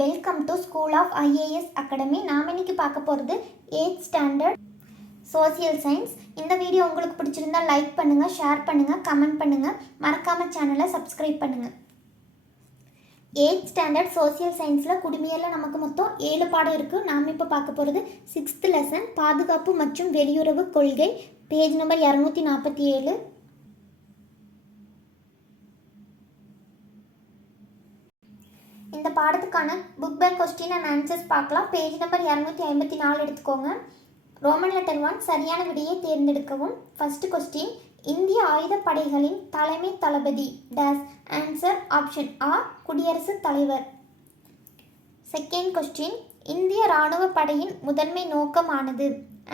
Welcome to school of IAS academy. நாம் இன்னைக்கு பார்க்க போகிறது 8th ஸ்டாண்டர்ட் சோசியல் சயின்ஸ். இந்த வீடியோ உங்களுக்கு பிடிச்சிருந்தா லைக் பண்ணுங்கள், ஷேர் பண்ணுங்கள், கமெண்ட் பண்ணுங்கள், மறக்காமல் சேனலை சப்ஸ்கிரைப் பண்ணுங்கள். 8th ஸ்டாண்டர்ட் சோசியல் சயின்ஸில் குடிமையில் நமக்கு மொத்தம் 7 பாடம் இருக்குது. நாம் இப்போ பார்க்க போகிறது 6th லெசன் பாதுகாப்பு மற்றும் வெளியுறவு கொள்கை, பேஜ் நம்பர் 247. இந்த பாடத்துக்கான book back question and answers பார்க்கலாம். பேஜ் நம்பர் 254 எடுத்துக்கோங்க. ரோமன் லெட்டர் 1 சரியான விடையை தேர்ந்தெடுக்கவும். ஃபர்ஸ்ட் கொஸ்டின், இந்திய ஆயுதப்படைகளின் தலைமை தளபதி டேஸ். ஆன்சர் ஆப்ஷன் ஆ, குடியரசுத் தலைவர். செகண்ட் கொஸ்டின், இந்திய இராணுவ படையின் முதன்மை நோக்கமானது.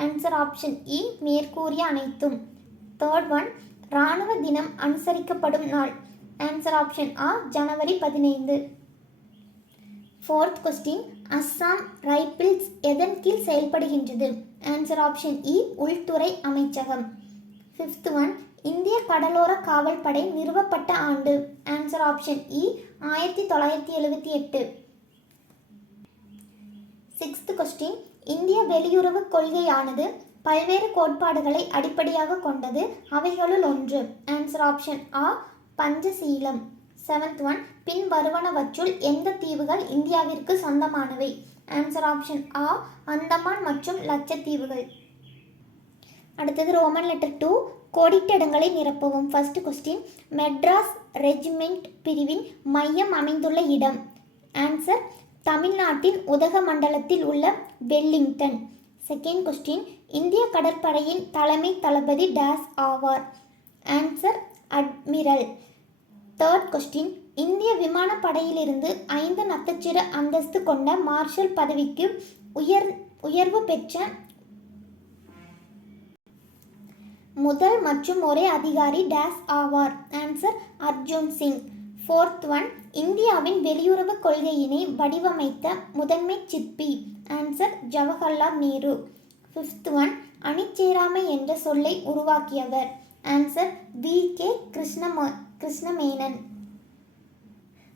ஆன்சர் ஆப்ஷன் இ, மேற்கூறிய அனைத்தும். தேர்ட் ஒன், இராணுவ தினம் அனுசரிக்கப்படும் நாள். ஆன்சர் ஆப்ஷன் ஆ, ஜனவரி 15. ஃபோர்த் கொஸ்டின், அஸ்ஸாம் ரைபிள்ஸ் எதன் கீழ் செயல்படுகின்றது. ஆன்சர் ஆப்ஷன் இ, உள்துறை அமைச்சகம். ஃபிஃப்த் ஒன், இந்திய கடலோர காவல் படை நிறுவப்பட்ட ஆண்டு. ஆன்சர் ஆப்ஷன் இ, 1978. சிக்ஸ்த் கொஸ்டின், இந்திய வெளியுறவு கொள்கையானது பல்வேறு கோட்பாடுகளை அடிப்படையாக கொண்டது. அவைகளுள் ஒன்று. ஆன்சர் ஆப்ஷன் ஆ, பஞ்சசீலம். செவன்த் ஒன், பின் வருவனவற்றுள் எந்த தீவுகள் இந்தியாவிற்கு சொந்தமானவை. ஆன்சர் ஆப்ஷன் ஆ, அந்தமான் மற்றும் லட்சத்தீவுகள். அடுத்தது ரோமன் லெட்டர் 2 கோடிட்ட இடங்களை நிரப்பவும். ஃபர்ஸ்ட் கொஸ்டின், மெட்ராஸ் ரெஜிமெண்ட் பிரிவின் மையம் அமைந்துள்ள இடம். ஆன்சர் தமிழ்நாட்டின் உதகமண்டலத்தில் உள்ள வெல்லிங்டன். செகண்ட் கொஸ்டின், இந்திய கடற்படையின் தலைமை தளபதி டேஸ் ஆவார். Answer admiral. தேர்ட் கொஸ்டின், இந்திய விமானப்படையிலிருந்து 5 நட்சத்திர அந்தஸ்து கொண்ட மார்ஷல் பதவிக்கு உயர்வு பெற்ற முதல் மற்றும் ஒரே அதிகாரி டேஸ் ஆவார். Answer Arjun Singh. Fourth one, இந்தியாவின் வெளியுறவு கொள்கையினை வடிவமைத்த முதன்மை சிற்பி. Answer Jawaharlal Nehru. Fifth one, அணிச்சேராமை என்ற சொல்லை உருவாக்கியவர். Answer V K. கிருஷ்ணமேனன்.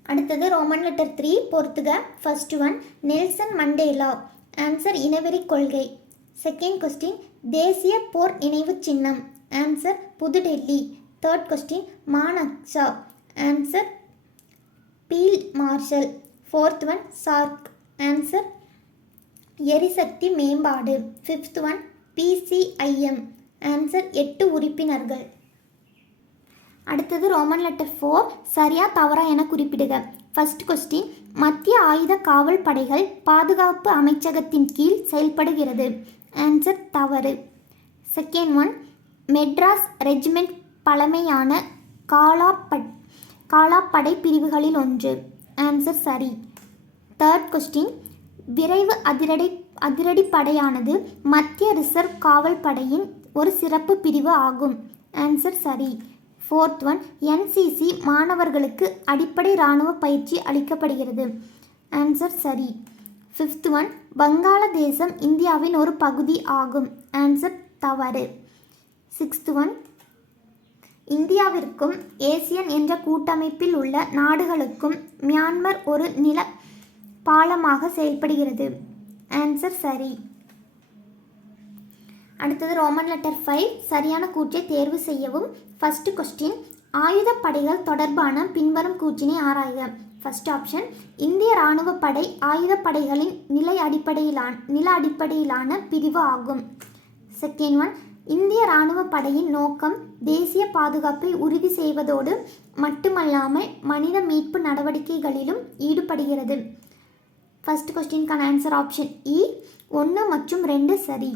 அடுத்தது ரோமன் லெட்டர் 3 பொறுத்துக. First one, Nelson Mandela. Answer இனவெறி கொள்கை. செகண்ட் கொஸ்டின், தேசிய போர் நினைவு சின்னம். Answer Pudhudelli. Third question, Manekshaw. Answer field marshal. Fourth one, SAARC. Answer எரிசக்தி மேம்பாடு. Fifth one, PCIM. ஆன்சர் 8 உறுப்பினர்கள். அடுத்தது ரோமன் லெட்டர் 4 சரியா தவறா என குறிப்பிடுக. ஃபர்ஸ்ட் கொஸ்டின், மத்திய ஆயுத காவல் படைகள் பாதுகாப்பு அமைச்சகத்தின் கீழ் செயல்படுகிறது. ஆன்சர் தவறு. செகண்ட் ஒன், மெட்ராஸ் ரெஜிமெண்ட் பழமையான காலாப்படை பிரிவுகளில் ஒன்று. ஆன்சர் சரி. தேர்ட் கொஸ்டின், விரைவு அதிரடி படையானது மத்திய ரிசர்வ் காவல் படையின் ஒரு சிறப்பு பிரிவு ஆகும். ஆன்சர் சரி. ஃபோர்த் ஒன், NCC மாணவர்களுக்கு அடிப்படை இராணுவ பயிற்சி அளிக்கப்படுகிறது. ஆன்சர் சரி. ஃபிஃப்த் ஒன், வங்காளதேசம் இந்தியாவின் ஒரு பகுதி ஆகும். ஆன்சர் தவறு. சிக்ஸ்த் ஒன், இந்தியாவிற்கும் ஏசியன் என்ற கூட்டமைப்பில் உள்ள நாடுகளுக்கும் மியான்மர் ஒரு நில பாலமாக செயல்படுகிறது. ஆன்சர் சரி. அடுத்தது ரோமன் லெட்டர் 5 சரியான கூற்றை தேர்வு செய்யவும். ஃபர்ஸ்ட் கொஸ்டின், ஆயுதப்படைகள் தொடர்பான பின்வரும் கூற்றினை ஆராய்க. ஃபர்ஸ்ட் ஆப்ஷன், இந்திய இராணுவ படை ஆயுதப்படைகளின் நில அடிப்படையிலான பிரிவு ஆகும். செகண்ட் ஒன், இந்திய இராணுவ படையின் நோக்கம் தேசிய பாதுகாப்பை உறுதி செய்வதோடு மட்டுமல்லாமல் மனித மீட்பு நடவடிக்கைகளிலும் ஈடுபடுகிறது. ஃபர்ஸ்ட் கொஸ்டினுக்கான ஆன்சர் ஆப்ஷன் இ, 1 மற்றும் 2 சரி.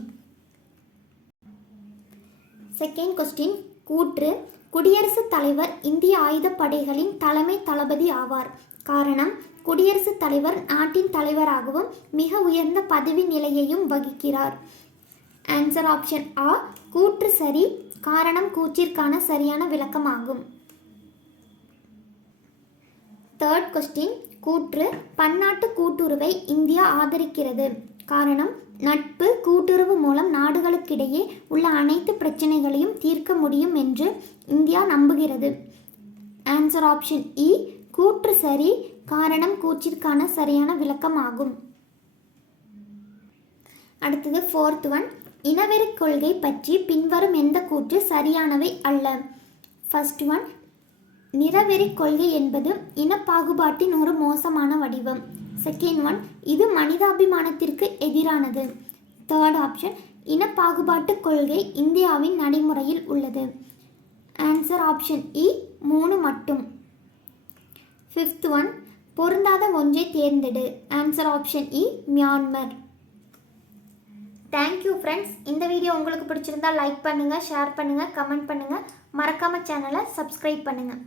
செகண்ட் கொஸ்டின், கூற்று, குடியரசுத் தலைவர் இந்திய ஆயுதப்படைகளின் தலைமை தளபதி ஆவார். காரணம், குடியரசுத் தலைவர் நாட்டின் தலைவராகவும் மிக உயர்ந்த பதவி நிலையையும் வகிக்கிறார். ஆன்சர் ஆப்ஷன் ஆ, கூற்று சரி. காரணம் கூற்றிற்கான சரியான விளக்கமாகும். தேர்ட் கொஸ்டின், கூற்று, பன்னாட்டு கூட்டுறவை இந்தியா ஆதரிக்கிறது. காரணம், நட்பு கூட்டுறவு மூலம் நாடுகளுக்கிடையே உள்ள அனைத்து பிரச்சனைகளையும் தீர்க்க முடியும் என்று இந்தியா நம்புகிறது. ஆன்சர் ஆப்ஷன் இ, கூற்று சரி. காரணம் கூற்றிற்கான சரியான விளக்கம் ஆகும். அடுத்தது 4th ஒன், இனவெறி கொள்கை பற்றி பின்வரும் எந்த கூற்று சரியானவை அல்ல? ஃபர்ஸ்ட் ஒன், நிறவெறி கொள்கை என்பது இனப்பாகுபாட்டின் ஒரு மோசமான வடிவம். செகண்ட் ஒன், இது மனிதாபிமானத்திற்கு எதிரானது. தேர்ட் ஆப்ஷன், இனப்பாகுபாட்டு கொள்கை இந்தியாவின் நடைமுறையில் உள்ளது. ஆன்சர் ஆப்ஷன் இ 3 மட்டும். 5th ஒன், பொருந்தாத ஒன்றை தேர்ந்தெடு. ஆன்சர் ஆப்ஷன் இ மியான்மர். Thank you friends. இந்த வீடியோ உங்களுக்கு பிடிச்சிருந்தா லைக் பண்ணுங்கள், ஷேர் பண்ணுங்கள், கமெண்ட் பண்ணுங்கள். மறக்காமல் சேனலை சப்ஸ்கிரைப் பண்ணுங்கள்.